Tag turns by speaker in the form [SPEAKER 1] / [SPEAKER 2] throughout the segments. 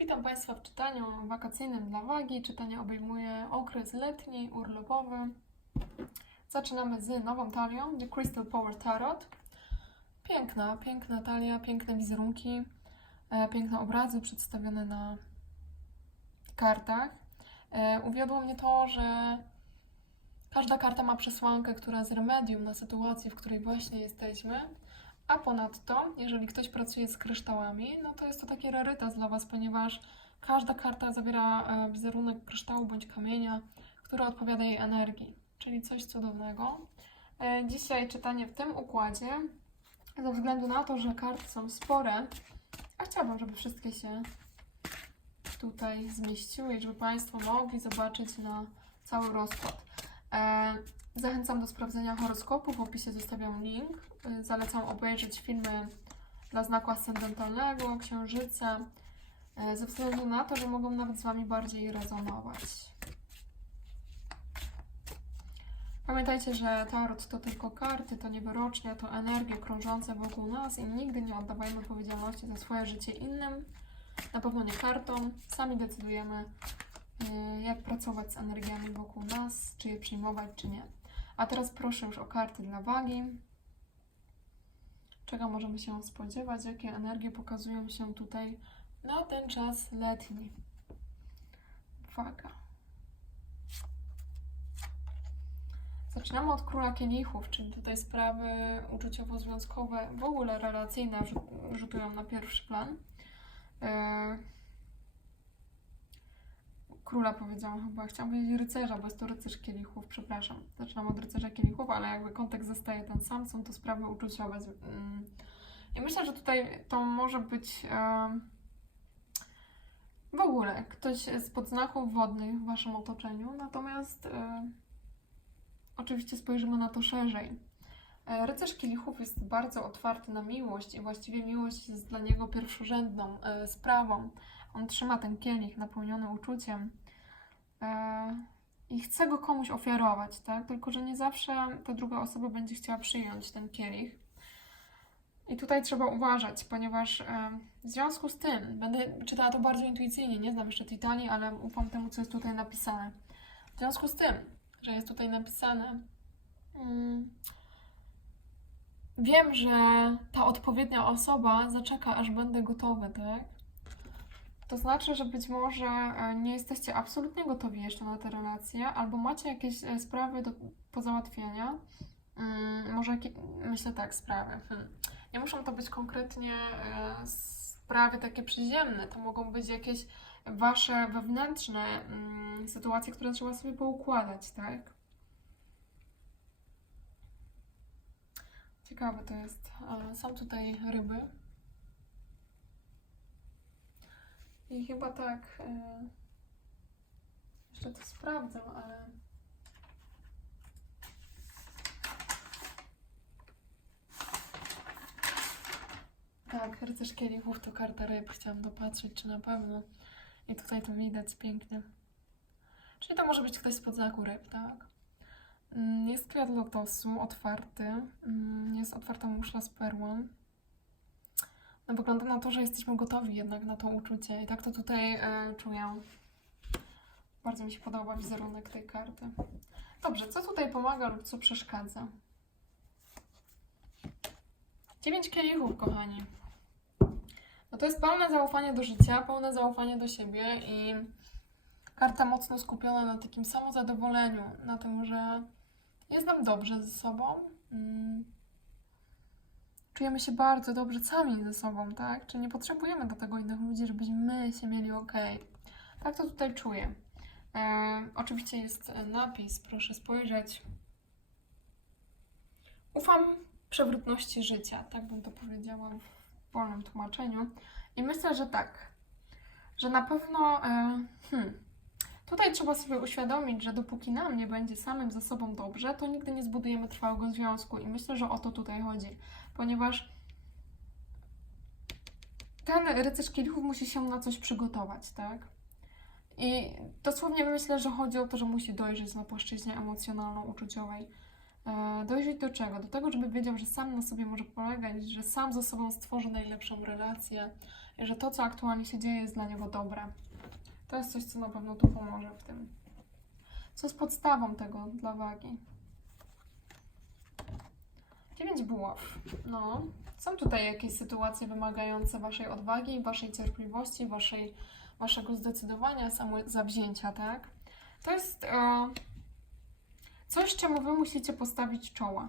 [SPEAKER 1] Witam Państwa w czytaniu wakacyjnym dla wagi. Czytanie obejmuje okres letni, urlopowy. Zaczynamy z nową talią, The Crystal Power Tarot. Piękna, piękna talia, piękne wizerunki, e, piękne obrazy przedstawione na kartach. E, uwiodło mnie to, że każda karta ma przesłankę, która jest remedium na sytuację, w której właśnie jesteśmy. A ponadto, jeżeli ktoś pracuje z kryształami, no to jest to taki rarytas dla Was, ponieważ każda karta zawiera e, wizerunek kryształu bądź kamienia, który odpowiada jej energii, czyli coś cudownego. E, Dzisiaj czytanie w tym układzie, ze względu na to, że karty są spore, a chciałabym, żeby wszystkie się tutaj zmieściły i żeby Państwo mogli zobaczyć na cały rozkład. E, Zachęcam do sprawdzenia horoskopu. W opisie zostawiam link. Zalecam obejrzeć filmy dla znaku ascendentalnego, księżyca, y, ze względu na to, że mogą nawet z Wami bardziej rezonować. Pamiętajcie, że tarot to tylko karty, to nie wyrocznia, to energie krążące wokół nas i nigdy nie oddawajmy odpowiedzialności za swoje życie innym. Na pewno nie kartom. Sami decydujemy, y, jak pracować z energiami wokół nas, czy je przyjmować, czy nie. A teraz proszę już o karty dla wagi. Czego możemy się spodziewać? Jakie energie pokazują się tutaj na ten czas letni? Waga. Zaczynamy od króla kielichów, czyli tutaj sprawy uczuciowo-związkowe, w ogóle relacyjne rzut- rzutują na pierwszy plan. E, króla powiedziałam chyba, chciałam powiedzieć rycerza, bo jest to rycerz kielichów, przepraszam. Zaczynam od rycerza kielichów, ale jakby kontekst zostaje ten sam, są to sprawy uczuciowe. mm. I myślę, że tutaj to może być w ogóle ktoś z podznaków wodnych w Waszym otoczeniu, natomiast e, oczywiście spojrzymy na to szerzej. E, Rycerz kielichów jest bardzo otwarty na miłość i właściwie miłość jest dla niego pierwszorzędną e, sprawą. On trzyma ten kielich napełniony uczuciem i chce go komuś ofiarować, tak? Tylko, że nie zawsze ta druga osoba będzie chciała przyjąć ten kielich. I tutaj trzeba uważać, ponieważ e, w związku z tym, będę czytała to bardzo intuicyjnie, nie znam jeszcze tej talii, ale ufam temu, co jest tutaj napisane. W związku z tym, że jest tutaj napisane, mm, wiem, że ta odpowiednia osoba zaczeka, aż będę gotowy, tak? To znaczy, że być może e, nie jesteście absolutnie gotowi jeszcze na te relacje, albo macie jakieś e, sprawy do pozałatwienia. Mm, może jakie, myślę tak, sprawy. Hmm. Nie muszą to być konkretnie e, sprawy takie przyziemne. To mogą być jakieś wasze wewnętrzne mm, sytuacje, które trzeba sobie poukładać, tak? Ciekawe to jest. Są tutaj ryby. I chyba tak. e, Jeszcze to sprawdzę, ale. Tak, rycerz kielichów to karta ryb. Chciałam dopatrzeć, czy na pewno. I tutaj to widać pięknie. Czyli to może być ktoś z podznaku ryb, tak? Mm, Jest kwiat lotosu otwarty. Mm, Jest otwarta muszla z perłą. No, wygląda na to, że jesteśmy gotowi jednak na to uczucie. I tak to tutaj e, czuję. Bardzo mi się podoba wizerunek tej karty. Dobrze, co tutaj pomaga lub co przeszkadza? Dziewięć kielichów, kochani. No to jest pełne zaufanie do życia, pełne zaufanie do siebie i karta mocno skupiona na takim samozadowoleniu, na tym, że jest nam dobrze ze sobą. Mm. Czujemy się bardzo dobrze sami ze sobą, tak? Czy nie potrzebujemy do tego innych ludzi, żebyśmy my się mieli ok. Tak to tutaj czuję. E, oczywiście jest napis, proszę spojrzeć. Ufam przewrotności życia, tak bym to powiedziała w wolnym tłumaczeniu. I myślę, że tak, że na pewno e, hmm, tutaj trzeba sobie uświadomić, że dopóki nam nie będzie samym ze sobą dobrze, to nigdy nie zbudujemy trwałego związku. I myślę, że o to tutaj chodzi, ponieważ ten rycerz kielichów musi się na coś przygotować, tak? I dosłownie myślę, że chodzi o to, że musi dojrzeć na płaszczyźnie emocjonalno-uczuciowej. E, dojrzeć do czego? Do tego, żeby wiedział, że sam na sobie może polegać, że sam ze sobą stworzy najlepszą relację, że to, co aktualnie się dzieje, jest dla niego dobre. To jest coś, co na pewno tu pomoże w tym. Co z podstawą tego dla wagi? Dziewięć buław. No, są tutaj jakieś sytuacje wymagające waszej odwagi, waszej cierpliwości, waszej, waszego zdecydowania, samozawzięcia, tak? To jest e, coś, czemu wy musicie postawić czoła.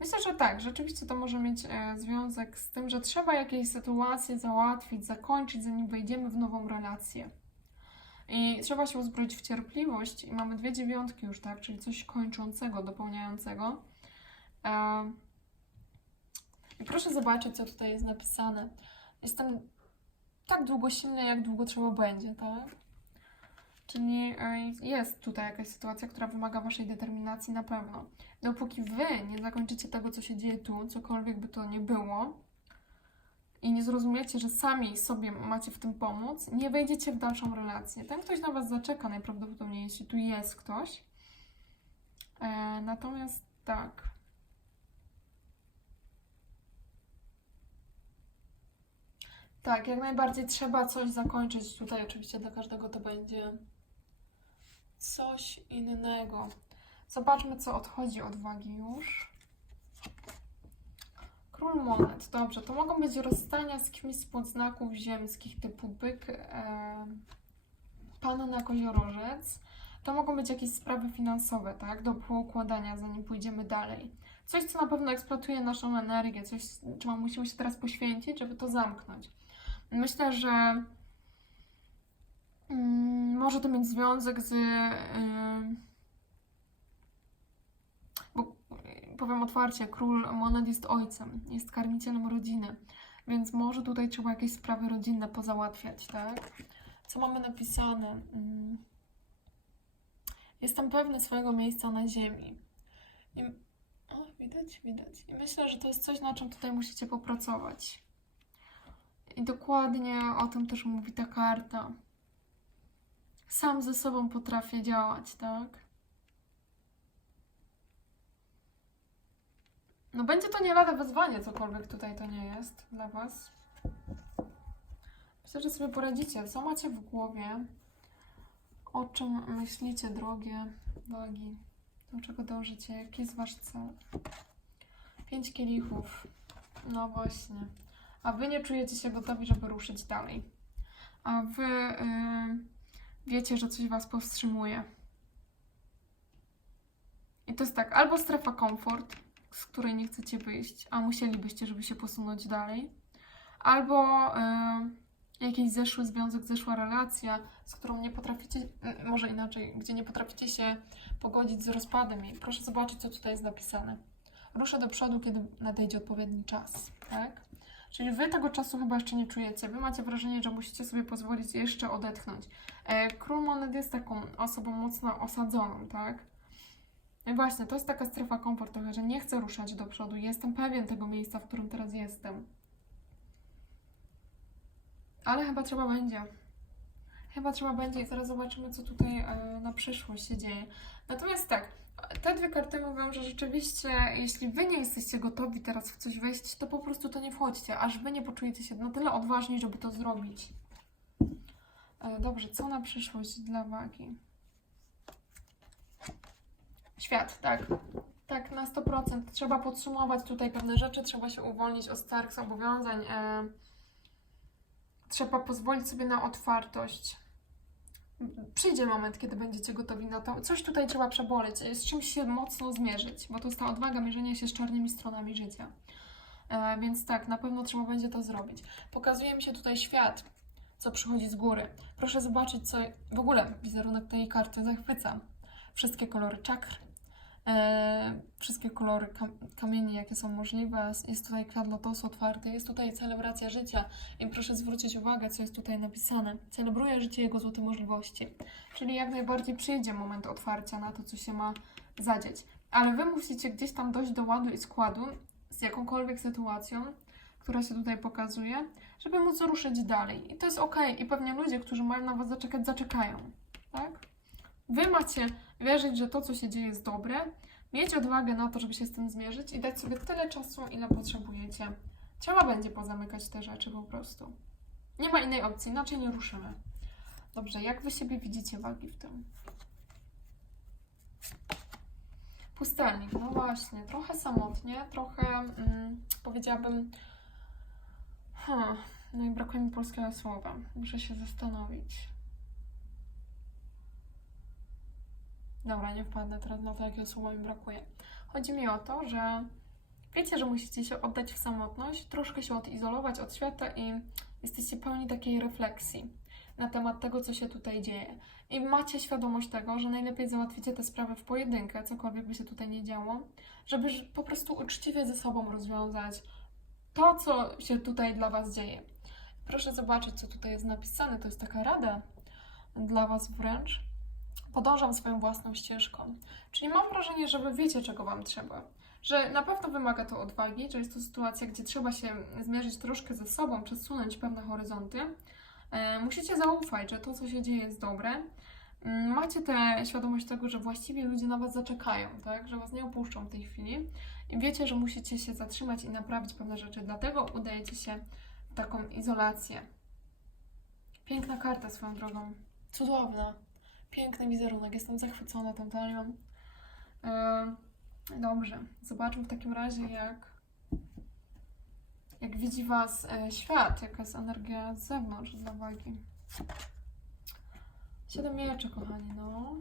[SPEAKER 1] Myślę, że tak, rzeczywiście to może mieć e, związek z tym, że trzeba jakieś sytuacje załatwić, zakończyć, zanim wejdziemy w nową relację. I trzeba się uzbroić w cierpliwość i mamy dwie dziewiątki już, tak? Czyli coś kończącego, dopełniającego. E, Proszę zobaczyć, co tutaj jest napisane. Jestem tak długo silny, jak długo trzeba będzie, tak? Czyli e, jest tutaj jakaś sytuacja, która wymaga Waszej determinacji na pewno. Dopóki Wy nie zakończycie tego, co się dzieje tu, cokolwiek by to nie było, i nie zrozumiecie, że sami sobie macie w tym pomóc, nie wejdziecie w dalszą relację. Ten ktoś na Was zaczeka najprawdopodobniej, jeśli tu jest ktoś. E, natomiast tak. Tak, jak najbardziej trzeba coś zakończyć. Tutaj oczywiście dla każdego to będzie coś innego. Zobaczmy, co odchodzi od wagi już. Król monet. Dobrze, to mogą być rozstania z kimś z podznaków ziemskich typu byk, e, panna koziorożec. To mogą być jakieś sprawy finansowe, tak? Do poukładania, zanim pójdziemy dalej. Coś, co na pewno eksploatuje naszą energię, coś, czemu musimy się teraz poświęcić, żeby to zamknąć. Myślę, że mm, może to mieć związek z. Yy, bo powiem otwarcie, król monet jest ojcem, jest karmicielem rodziny, więc może tutaj trzeba jakieś sprawy rodzinne pozałatwiać, tak? Co mamy napisane? Mm. Jestem pewny swojego miejsca na ziemi. I, o, widać, widać. I myślę, że to jest coś, na czym tutaj musicie popracować. I dokładnie o tym też mówi ta karta. Sam ze sobą potrafię działać, tak? No będzie to nie lada wyzwanie, cokolwiek tutaj to nie jest dla Was. Myślę, że sobie poradzicie. Co macie w głowie? O czym myślicie, drogie wagi? Do czego dążycie? Jaki jest Wasz cel? Pięć kielichów. No właśnie. A Wy nie czujecie się gotowi, żeby ruszyć dalej. A Wy yy, wiecie, że coś Was powstrzymuje. I to jest tak, albo strefa komfort, z której nie chcecie wyjść, a musielibyście, żeby się posunąć dalej, albo y, jakiś zeszły związek, zeszła relacja, z którą nie potraficie, może inaczej, gdzie nie potraficie się pogodzić z rozpadem. I proszę zobaczyć, co tutaj jest napisane. Ruszę do przodu, kiedy nadejdzie odpowiedni czas, tak? Czyli wy tego czasu chyba jeszcze nie czujecie. Wy macie wrażenie, że musicie sobie pozwolić jeszcze odetchnąć. E, Król Monet jest taką osobą mocno osadzoną, tak? I właśnie, to jest taka strefa komfortowa, że nie chcę ruszać do przodu. Jestem pewien tego miejsca, w którym teraz jestem. Ale chyba trzeba będzie. Chyba trzeba będzie i zaraz zobaczymy, co tutaj e, na przyszłość się dzieje. Natomiast tak, te dwie karty mówią, że rzeczywiście, jeśli wy nie jesteście gotowi teraz w coś wejść, to po prostu to nie wchodźcie, aż wy nie poczujecie się na tyle odważni, żeby to zrobić. E, dobrze, co na przyszłość dla wagi? Świat, tak. Tak, na 100%. Trzeba podsumować tutaj pewne rzeczy, trzeba się uwolnić od starych zobowiązań. E, trzeba pozwolić sobie na otwartość. Przyjdzie moment, kiedy będziecie gotowi na to. Coś tutaj trzeba przeboleć, z czymś się mocno zmierzyć, bo to jest ta odwaga mierzenia się z czarnymi stronami życia. E, więc tak, na pewno trzeba będzie to zrobić. Pokazuje mi się tutaj świat, co przychodzi z góry. Proszę zobaczyć, co w ogóle wizerunek tej karty zachwyca. Wszystkie kolory czakr, wszystkie kolory kam kamieni, jakie są możliwe. Jest tutaj kwiat lotosu otwarty, jest tutaj celebracja życia. I proszę zwrócić uwagę, co jest tutaj napisane. Celebruję życie jego złote możliwości. Czyli jak najbardziej przyjdzie moment otwarcia na to, co się ma zadzieć. Ale wy musicie gdzieś tam dojść do ładu i składu z jakąkolwiek sytuacją, która się tutaj pokazuje, żeby móc ruszyć dalej. I to jest ok. I pewnie ludzie, którzy mają na was zaczekać, zaczekają. Tak? Wy macie wierzyć, że to, co się dzieje, jest dobre, mieć odwagę na to, żeby się z tym zmierzyć i dać sobie tyle czasu, ile potrzebujecie. Trzeba będzie pozamykać te rzeczy po prostu. Nie ma innej opcji, inaczej nie ruszymy. Dobrze, jak wy siebie widzicie wagi w tym? Pustelnik, no właśnie, trochę samotnie, trochę mm, powiedziałabym. Hmm, no i brakuje mi polskiego słowa. Muszę się zastanowić. Dobra, nie wpadnę teraz na to, jakiego słowa mi brakuje. Chodzi mi o to, że wiecie, że musicie się oddać w samotność, troszkę się odizolować od świata i jesteście pełni takiej refleksji na temat tego, co się tutaj dzieje. I macie świadomość tego, że najlepiej załatwicie te sprawy w pojedynkę, cokolwiek by się tutaj nie działo, żeby po prostu uczciwie ze sobą rozwiązać to, co się tutaj dla Was dzieje. Proszę zobaczyć, co tutaj jest napisane. To jest taka rada dla Was wręcz. Podążam swoją własną ścieżką. Czyli mam wrażenie, że Wy wiecie, czego Wam trzeba. Że na pewno wymaga to odwagi, że jest to sytuacja, gdzie trzeba się zmierzyć troszkę ze sobą, przesunąć pewne horyzonty. E, Musicie zaufać, że to, co się dzieje, jest dobre. Mm, Macie tę świadomość tego, że właściwie ludzie na Was zaczekają, tak? Że Was nie opuszczą w tej chwili. I wiecie, że musicie się zatrzymać i naprawić pewne rzeczy, dlatego udajecie się w taką izolację. Piękna karta swoją drogą. Cudowna. Piękny wizerunek. Jestem zachwycona tą talią. E, dobrze. Zobaczmy w takim razie, jak, jak widzi Was e, świat, jaka jest energia z zewnątrz dla wagi. Siedem mieczy, kochani, no.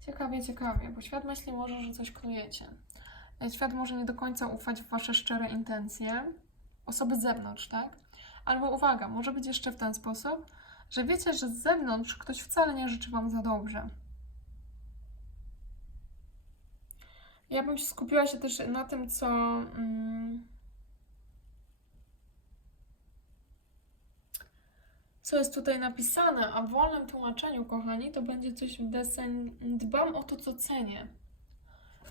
[SPEAKER 1] Ciekawie, ciekawie, bo świat myśli może, że coś knujecie. E, Świat może nie do końca ufać w Wasze szczere intencje, osoby z zewnątrz, tak? Albo uwaga, może być jeszcze w ten sposób, że wiecie, że z zewnątrz ktoś wcale nie życzy Wam za dobrze. Ja bym się skupiła się też na tym, co. Mm, co jest tutaj napisane, a w wolnym tłumaczeniu, kochani, to będzie coś w deseń. Dbam o to, co cenię.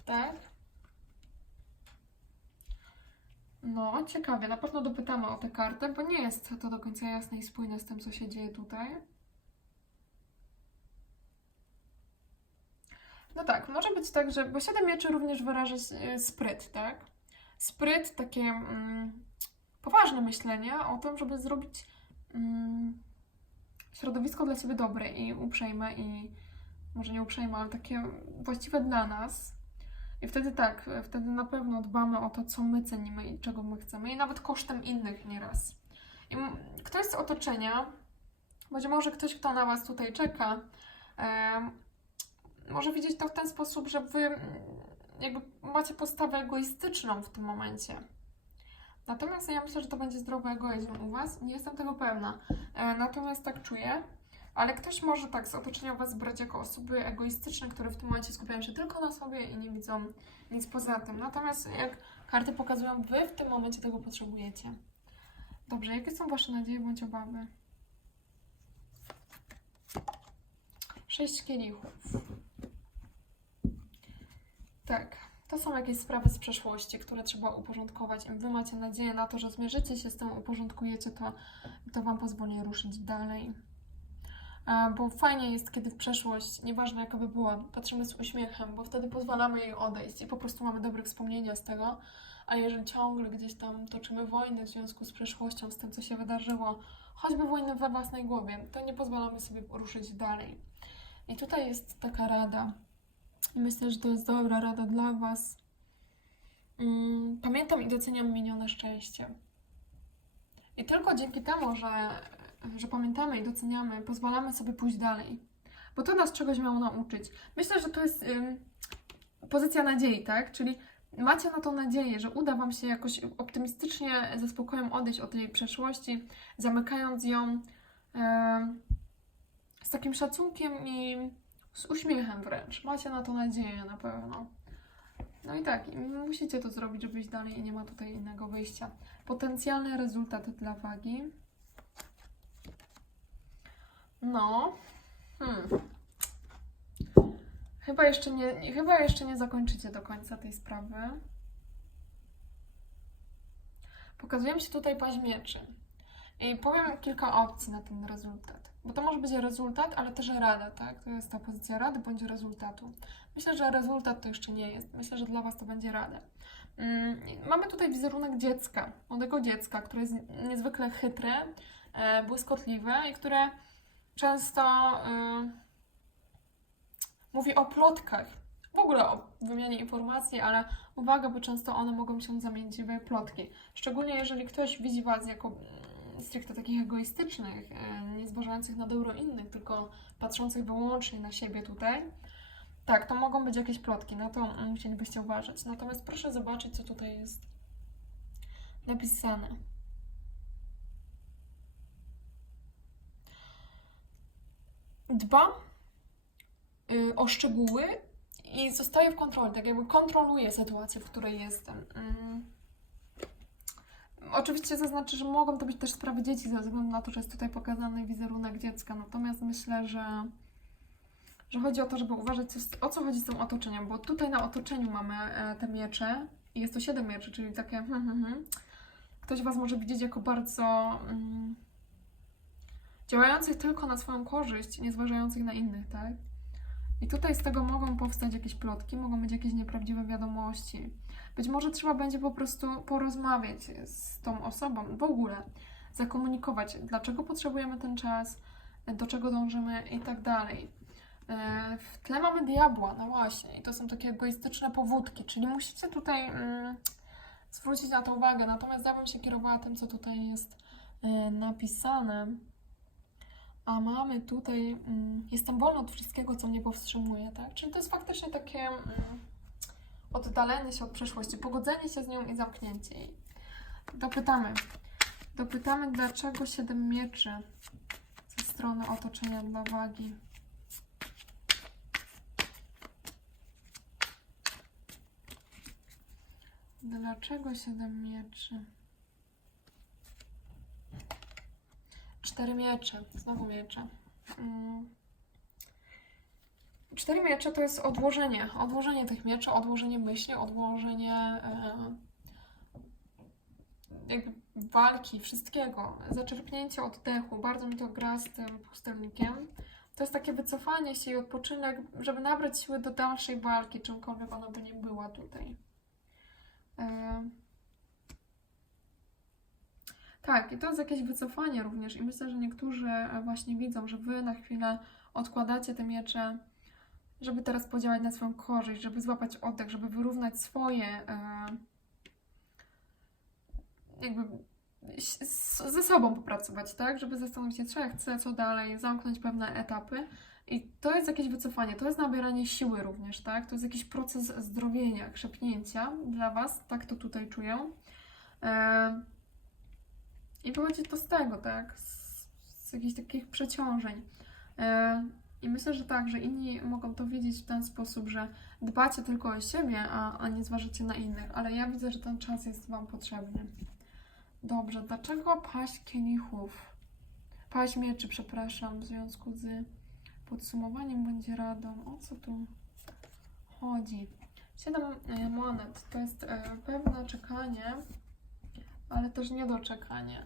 [SPEAKER 1] Tak? No, ciekawie. Na pewno dopytamy o tę kartę, bo nie jest to do końca jasne i spójne z tym, co się dzieje tutaj. No tak, może być tak, że. Bo siedem mieczy również wyraża e, spryt, tak? Spryt, takie mm, poważne myślenie o tym, żeby zrobić mm, środowisko dla ciebie dobre i uprzejme, i może nie uprzejme, ale takie właściwe dla nas. I wtedy tak, wtedy na pewno dbamy o to, co my cenimy i czego my chcemy, i nawet kosztem innych nieraz. I ktoś z otoczenia, być może ktoś, kto na Was tutaj czeka, em, może widzieć to w ten sposób, że Wy jakby macie postawę egoistyczną w tym momencie. Natomiast ja myślę, że to będzie zdrowy egoizm u Was. Nie jestem tego pewna. E, natomiast tak czuję. Ale ktoś może tak z otoczenia Was brać jako osoby egoistyczne, które w tym momencie skupiają się tylko na sobie i nie widzą nic poza tym. Natomiast jak karty pokazują, Wy w tym momencie tego potrzebujecie. Dobrze, jakie są Wasze nadzieje bądź obawy? Sześć kielichów. Tak, to są jakieś sprawy z przeszłości, które trzeba uporządkować. Wy macie nadzieję na to, że zmierzycie się z tym, uporządkujecie to, to Wam pozwoli ruszyć dalej. E, Bo fajnie jest, kiedy w przeszłość, nieważne jaka by była, patrzymy z uśmiechem, bo wtedy pozwalamy jej odejść i po prostu mamy dobre wspomnienia z tego. A jeżeli ciągle gdzieś tam toczymy wojny w związku z przeszłością, z tym, co się wydarzyło, choćby wojny we własnej głowie, to nie pozwalamy sobie ruszyć dalej. I tutaj jest taka rada. Myślę, że to jest dobra rada dla Was. Mm, Pamiętam i doceniam minione szczęście. I tylko dzięki temu, że że pamiętamy i doceniamy, pozwalamy sobie pójść dalej. Bo to nas czegoś miało nauczyć. Myślę, że to jest pozycja nadziei, tak? Czyli macie na to nadzieję, że uda Wam się jakoś optymistycznie, ze spokojem odejść od tej przeszłości, zamykając ją z takim szacunkiem i z uśmiechem wręcz. Macie na to nadzieję na pewno. No i tak, musicie to zrobić, żeby iść dalej i nie ma tutaj innego wyjścia. Potencjalny rezultat dla wagi. No. Hmm. Chyba jeszcze nie, nie- chyba jeszcze nie zakończycie do końca tej sprawy. Pokazuje mi się tutaj paź mieczy. I powiem kilka opcji na ten rezultat. Bo to może być rezultat, ale też rada, tak? To jest ta pozycja rady bądź rezultatu. Myślę, że rezultat to jeszcze nie jest. Myślę, że dla Was to będzie rada. Mm, Mamy tutaj wizerunek dziecka, młodego dziecka, które jest niezwykle chytre, e, błyskotliwe i które często y, mówi o plotkach, w ogóle o wymianie informacji, ale uwaga, bo często one mogą się zamienić w plotki. Szczególnie jeżeli ktoś widzi Was jako mm, stricte takich egoistycznych, e, nie zważających na dobro innych, tylko patrzących wyłącznie na siebie tutaj. Tak, to mogą być jakieś plotki, na to mm, musielibyście uważać. Natomiast proszę zobaczyć, co tutaj jest napisane. Dba y, o szczegóły i zostaje w kontroli, tak jakby kontroluje sytuację, w której jestem. Mm. Oczywiście zaznaczę, że mogą to być też sprawy dzieci, ze względu na to, że jest tutaj pokazany wizerunek dziecka, natomiast myślę, że, że chodzi o to, żeby uważać, o co chodzi z tym otoczeniem, bo tutaj na otoczeniu mamy e, te miecze i jest to siedem mieczy, czyli takie hmm, hmm, hmm. Ktoś Was może widzieć jako bardzo mm, działających tylko na swoją korzyść, nie zważających na innych, tak? I tutaj z tego mogą powstać jakieś plotki, mogą być jakieś nieprawdziwe wiadomości. Być może trzeba będzie po prostu porozmawiać z tą osobą, w ogóle zakomunikować, dlaczego potrzebujemy ten czas, do czego dążymy i tak dalej. E, W tle mamy diabła, no właśnie, i to są takie egoistyczne powódki, czyli musicie tutaj mm, zwrócić na to uwagę. Natomiast ja bym się kierowała tym, co tutaj jest e, napisane. A mamy tutaj, mm, jestem wolna od wszystkiego, co mnie powstrzymuje, tak? Czyli to jest faktycznie takie mm, oddalenie się od przeszłości, pogodzenie się z nią i zamknięcie jej. Dopytamy. Dopytamy, dlaczego siedem mieczy ze strony otoczenia dla wagi. Dlaczego siedem mieczy? Cztery miecze, znowu miecze. Mm. Cztery miecze to jest odłożenie, odłożenie tych mieczy, odłożenie myśli, odłożenie e, jakby walki, wszystkiego, zaczerpnięcie oddechu. Bardzo mi to gra z tym pustelnikiem. To jest takie wycofanie się i odpoczynek, żeby nabrać siły do dalszej walki, czymkolwiek ona by nie była tutaj. E, tak, i to jest jakieś wycofanie również i myślę, że niektórzy e, właśnie widzą, że Wy na chwilę odkładacie te miecze, żeby teraz podziałać na swoją korzyść, żeby złapać oddech, żeby wyrównać swoje e, jakby ze sobą popracować, tak? Żeby zastanowić się, co ja chcę, co dalej, zamknąć pewne etapy. I to jest jakieś wycofanie, to jest nabieranie siły również, tak? To jest jakiś proces zdrowienia, krzepnięcia dla Was, tak to tutaj czuję. E, i wychodzi to z tego, tak? Z, z jakichś takich przeciążeń. E, I myślę, że tak, że inni mogą to widzieć w ten sposób, że dbacie tylko o siebie, a, a nie zważacie na innych, ale ja widzę, że ten czas jest Wam potrzebny. Dobrze, dlaczego paść kielichów? Paść mieczy, przepraszam, w związku z podsumowaniem będzie radą. O co tu chodzi? Siedem e, monet to jest e, pewne czekanie ale też niedoczekanie.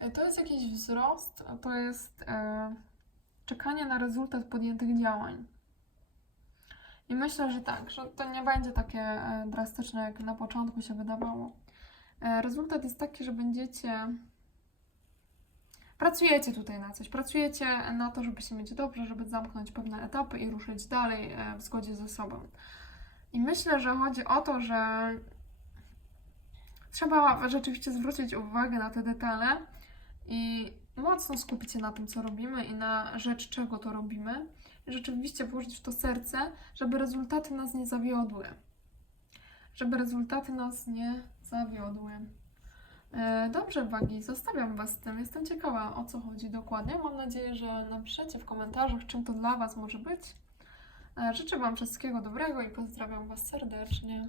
[SPEAKER 1] E, To jest jakiś wzrost, to jest e, czekanie na rezultat podjętych działań. I myślę, że tak, że to nie będzie takie e, drastyczne, jak na początku się wydawało. E, rezultat jest taki, że będziecie. Pracujecie tutaj na coś, pracujecie na to, żeby się mieć dobrze, żeby zamknąć pewne etapy i ruszyć dalej e, w zgodzie ze sobą. I myślę, że chodzi o to, że trzeba rzeczywiście zwrócić uwagę na te detale i mocno skupić się na tym, co robimy i na rzecz, czego to robimy. Rzeczywiście włożyć w to serce, żeby rezultaty nas nie zawiodły. Żeby rezultaty nas nie zawiodły. E, Dobrze, Wagi, zostawiam Was z tym. Jestem ciekawa, o co chodzi dokładnie. Mam nadzieję, że napiszecie w komentarzach, czym to dla Was może być. E, Życzę Wam wszystkiego dobrego i pozdrawiam Was serdecznie.